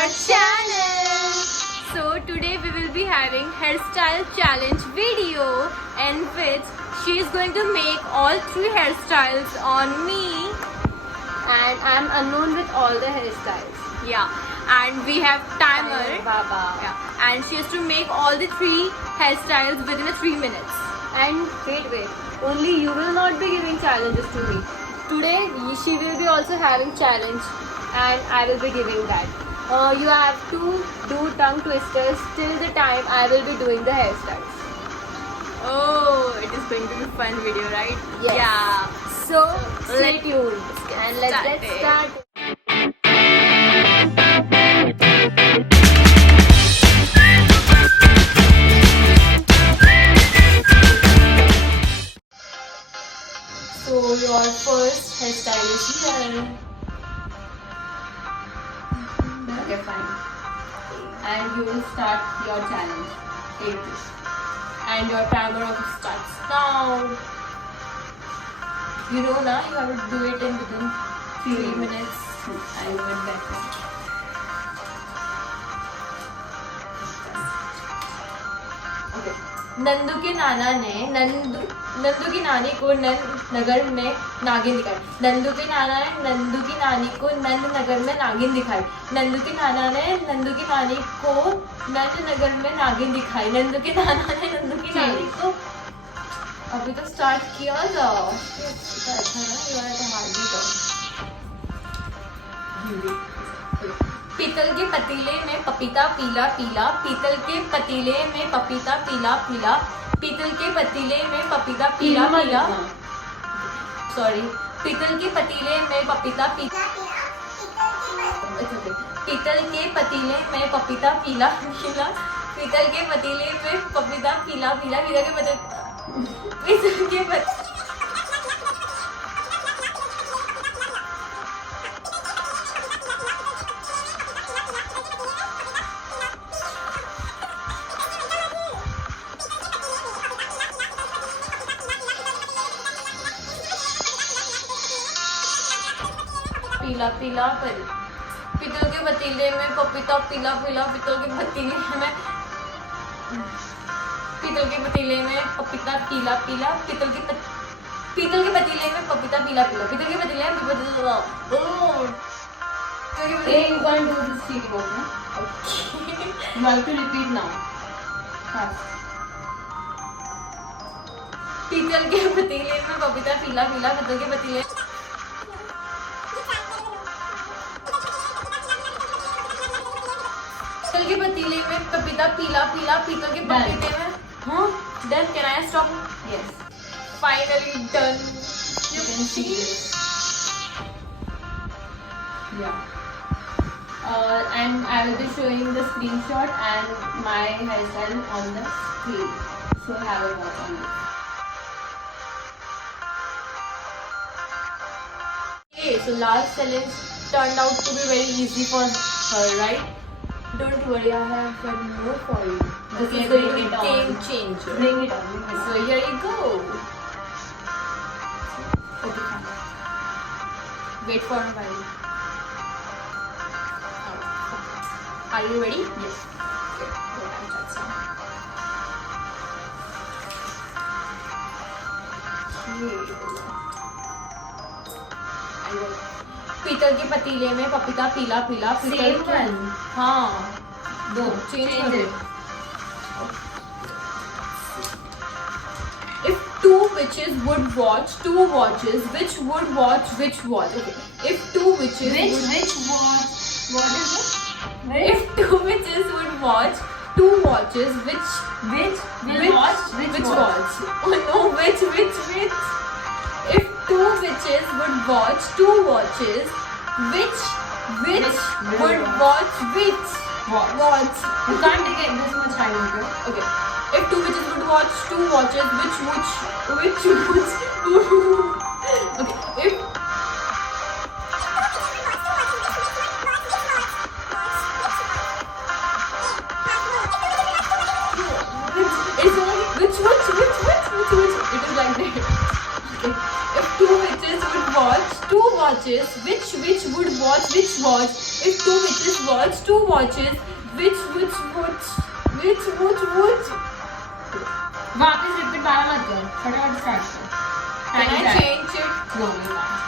our channel. So today we will be having hairstyle challenge video in which she is going to make all 3 hairstyles on me, And I'm unknown with all the hairstyles. yeah, and we have timer. Baba. Yeah, and she has to make all the 3 hairstyles within 3 minutes. And wait. Only you will not be giving challenges to me. Today she will be also having challenge, and I will be giving that. You have to do tongue twisters till the time I will be doing the hairstyles. Oh, it is going to be fun video, right? Yes. Yeah. So stay Let's tuned and let's get started. started. So your first hairstyle is here. Okay, fine. And you will start your challenge. Take this. And your timer also starts now. You know now you have to do it in within 3 minutes. I will do it better. Okay. Nandu के नाना ने नंदू की नानी को नगर में नागिन दिखाई. नंदू के नाना ने नंदू की नानी को नंद नगर में नागिन दिखाई. नंदू के नाना ने नंदू की नानी को नंद नगर में नागिन दिखाई. नंदू के नाना ने नंदू की नानी को अभी तो स्टार्ट किया जाओ. अच्छा ना ये वाला तो हार्ड ही पीतल के पतीले में पपीता पीला पीला. पीतल के पतीले में पपीता पीला पीला. पीतल के पतीले में पपीता पीला पीला. सॉरी. पीतल के पतीले में पपीता पीला. पीतल के पतीले में पपीता पीला पीला. पीतल के पतीले में पपीता पीला पीला. पीतल के पीला पीला पर. पीतल के पतीले में पपीता पीला पीला. पीतल के पतीले में पपीता पीला पीला. पीतल के पतीले में पपीता पीला पीला. पीतल के पतीले में पपीता. Hey, you can't do this cheat work, no? You have to repeat now. Fast. पीतल के पतीले में पपीता पीला पीला. पीतल के पतीले में पपीता पीला पीला. पीतल के पतीले में Done. Can I stop? Yes. Finally done. You can see it. Yeah. And I will be showing the screenshot and my hairstyle on the screen. So have a watch on this. Okay, so last challenge turned out to be very easy for her, right? Don't worry, I have one more for you. This Okay, is going to bring be it on. game changer. Bring it on. So here you go. Okay, fine. Wait for a while. Are you ready? Yes. Okay, go and chat some. पीतल के पतीले में पपीता पीला पीला. Same one. हाँ. दो. Change it. If 2 witches would watch 2 watches, which would watch which watch? Okay. If 2 witches Which watch? What is it? if 2 witches would watch 2 watches, which will watch which watch? Oh no, which? If 2 witches would watch 2 watches, which will would watch which watch? You can't take this much time, okay? Okay. If 2 witches would watch 2 watches, which okay. If which? It is like that. Okay. If 2 witches would watch 2 watches, which would watch which watch? If two witches watch two watches, which वापस repeat बारह मत कर, फटाफट start कर. can I change it? No, you can't.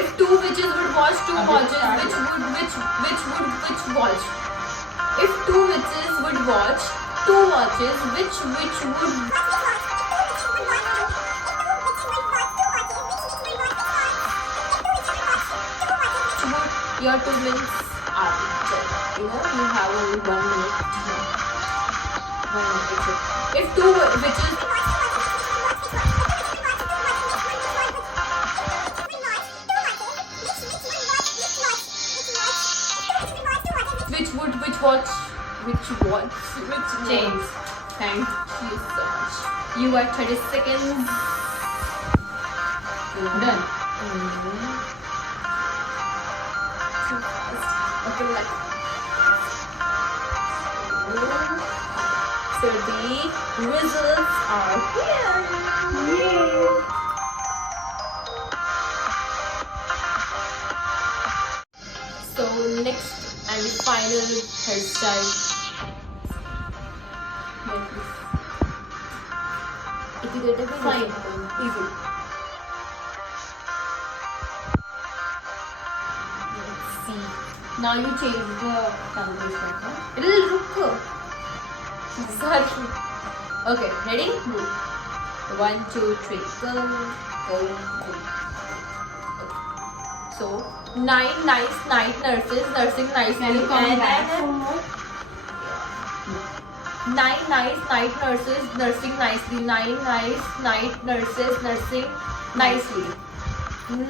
If two witches would watch two watches, which watch? If two witches would watch two watches, which would? Your 2 minutes are you have only 1 minute. 1 minute. If two witches. Which James. Thank you so much. You are 30 seconds. Done. Too fast. Okay, like. So the results are here. So next and the final hairstyle. Fine. Easy. Let's see. Now you change the foundation. It'll look. Sorry. Okay, ready? 1, 2, 3. Go. So 9 nice night nurses nursing nicely. Can you come back for more? 9 nice night nurses nursing nicely. 9 nice night nurses nursing nicely. 9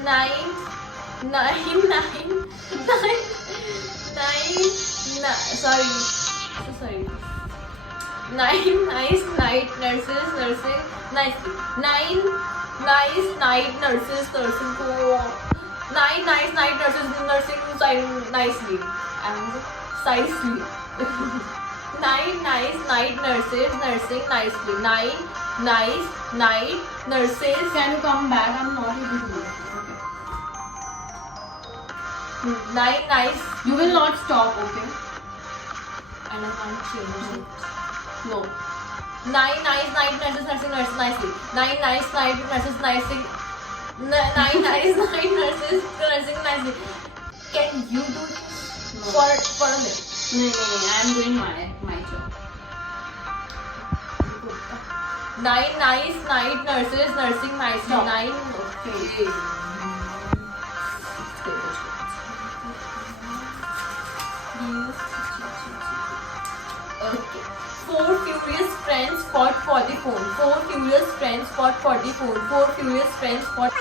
nice night nurses nursing nicely. 9 nice night nurses nursing. 9 nice night nurses nursing nicely. And precisely. 9 nice night nurses nursing nicely. 9 nice night nurses. Can you come back? I'm not able to do it. Okay. 9 nice. You will not stop, okay? And I can't change it. No. 9 nice night nurses nursing nicely. 9 nice night nurses nursing. 9 nice night nurses nursing nicely. Can you do this? No. For a minute. No. I am doing my job. 9 nice night nurses nursing nicely. Stop. 9. Okay. Okay. 4 furious friends fought for the phone. 4 furious friends fought for the phone. 4 furious friends fought.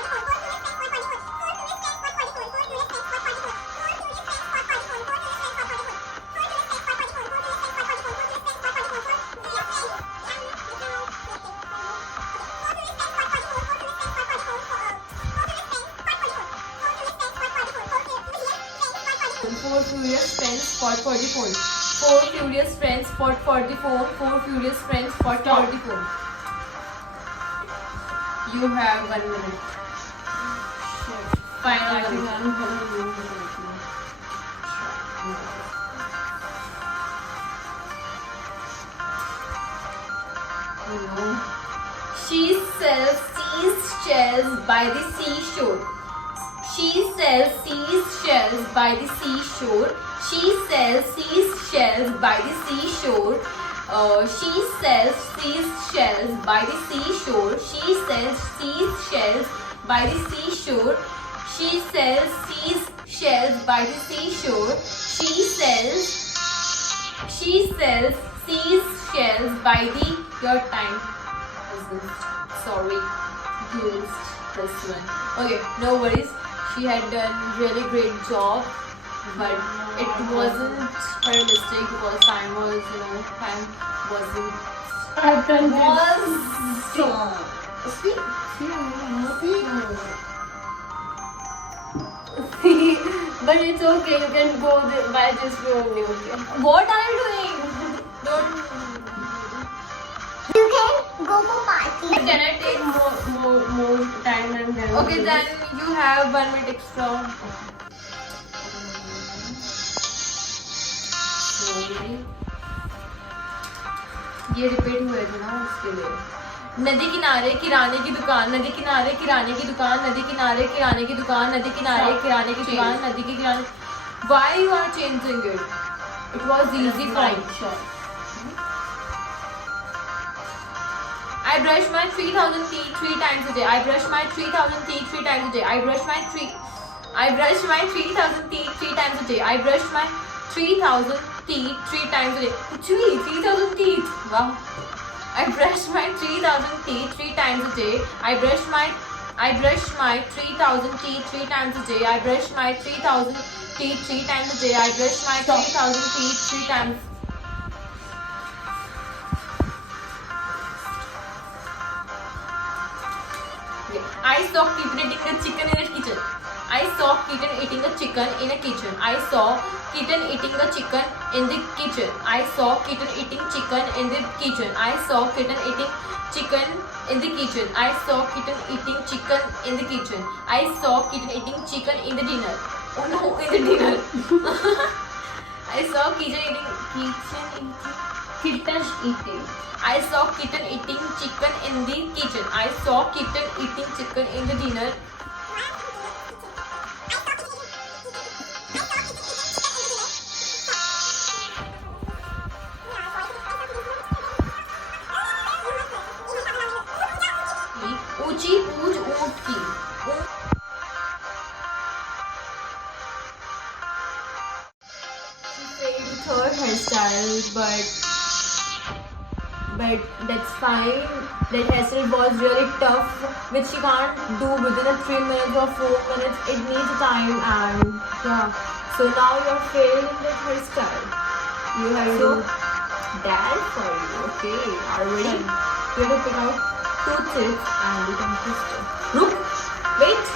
Four furious friends fought for the phone. 4 furious friends fought for the phone. 4 furious friends fought for the phone. You have 1 minute. Final I think one. I'm going to do it right now. She sells seashells by the seashore. She sells seashells by the seashore. She sells seashells by the seashore. She sells seashells by the seashore. She sells seashells by the seashore. She sells seashells by the seashore. She sells seashells by the. Your time is this. Sorry, used this one. Okay, no worries. She had done really great job, but it wasn't her mistake because time wasn't. I've done See, but it's okay. You can go by this way only. Okay. What are you doing? Don't. You can go for party. Can I take More time and then. Okay, then you have 1 minute extra. ये repeat हुए थे ना उसके लिए। नदी किनारे किराने की दुकान, नदी किनारे किराने की दुकान, नदी किनारे किराने की दुकान, नदी किनारे किराने की दुकान, नदी के किराने। Why you are changing it? It was easy for Right, me. sure. I brush my 3000 teeth 3 times a day. I brush my 3000 teeth 3 times a day. I brush my 3000 teeth 3 times a day. I brush my 3000 teeth 3 times a day. कुछ भी 3000 teeth. Wow. I brush my 3000 teeth 3 times a day. I brush my 3000 teeth 3 times a day. I brush my 3000 teeth 3 times a day. I brush my 3000 teeth 3 times. I saw kitten eating a chicken in a kitchen. I saw kitten eating a chicken in a kitchen. I saw kitten eating a chicken in the kitchen. I saw kitten eating chicken in the kitchen. I saw kitten eating chicken in the kitchen. I saw kitten eating chicken in the kitchen. I saw kitten eating chicken in the dinner. Oh no, in the dinner. I saw kitten eating. I saw kitten eating chicken in the kitchen. I saw kitten eating chicken in the dinner. ऊंची पूंछ ऊंट की। She failed the third hairstyle, but that's fine. That hairstyle was really tough, which she can't do within a 3 minutes or 4 minutes. It needs time, and yeah. So now you're failing in that hairstyle. You have to that for you. Okay, are you ready? You have to pick out 2 tips and you can twist it. Look, wait.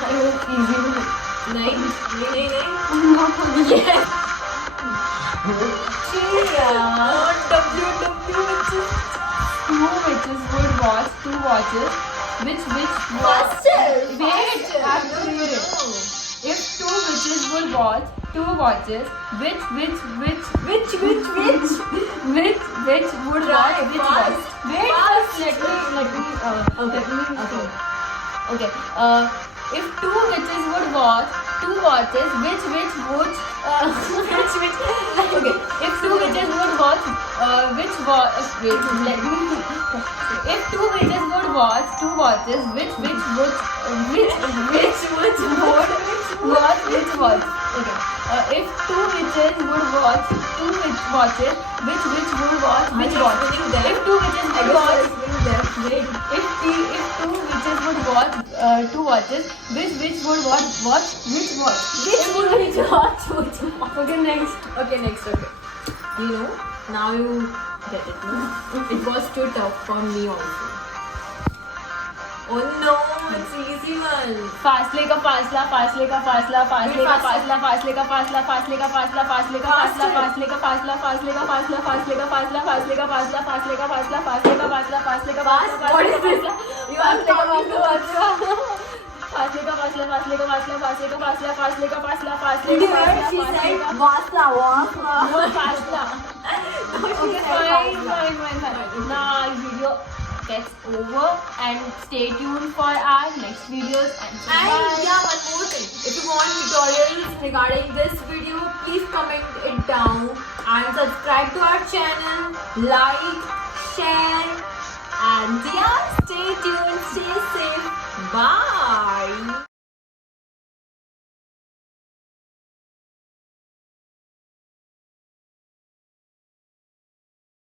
I hope easy. नहीं नहीं yes Two witches would watch 2 watches. Which wait, I have to read it. If 2 witches would watch 2 watches, which would watch which watch? Wait, first let me okay. If 2 witches would watch 2 watches, which would okay. If 2 witches would watch if 2 witches would watch 2 watches, which would watch which watch? Okay. If 2 witches would watch 2 watches, which would watch which watch? If 2 witches would watch if 2 witches would watch 2 watches, which would watch which watch? Okay, next. Okay. You know, now you get it, no? It was too tough for me also. Oh no, it's easy one. फासले का फासला, फासले का फासला, फासले का फासला, फासले का फासला, फासले का फासला, फासले का फासला, फासले का फासला, फासले का फासला, फासले का फासला, फासले का फासला, फासले का फासला, फासले का फासला, फासले का फासला, What is this? You are फासले का फासला, फासले का फासला, फासले का फासला, फासले का फासला, फासले का फासला, फासले का फासला, फासला. Okay, fine. Now video gets over and stay tuned for our next videos and And yeah, one more thing. If you want tutorials regarding this video, please comment it down and subscribe to our channel, like, share, and yeah, stay tuned, stay safe. Bye.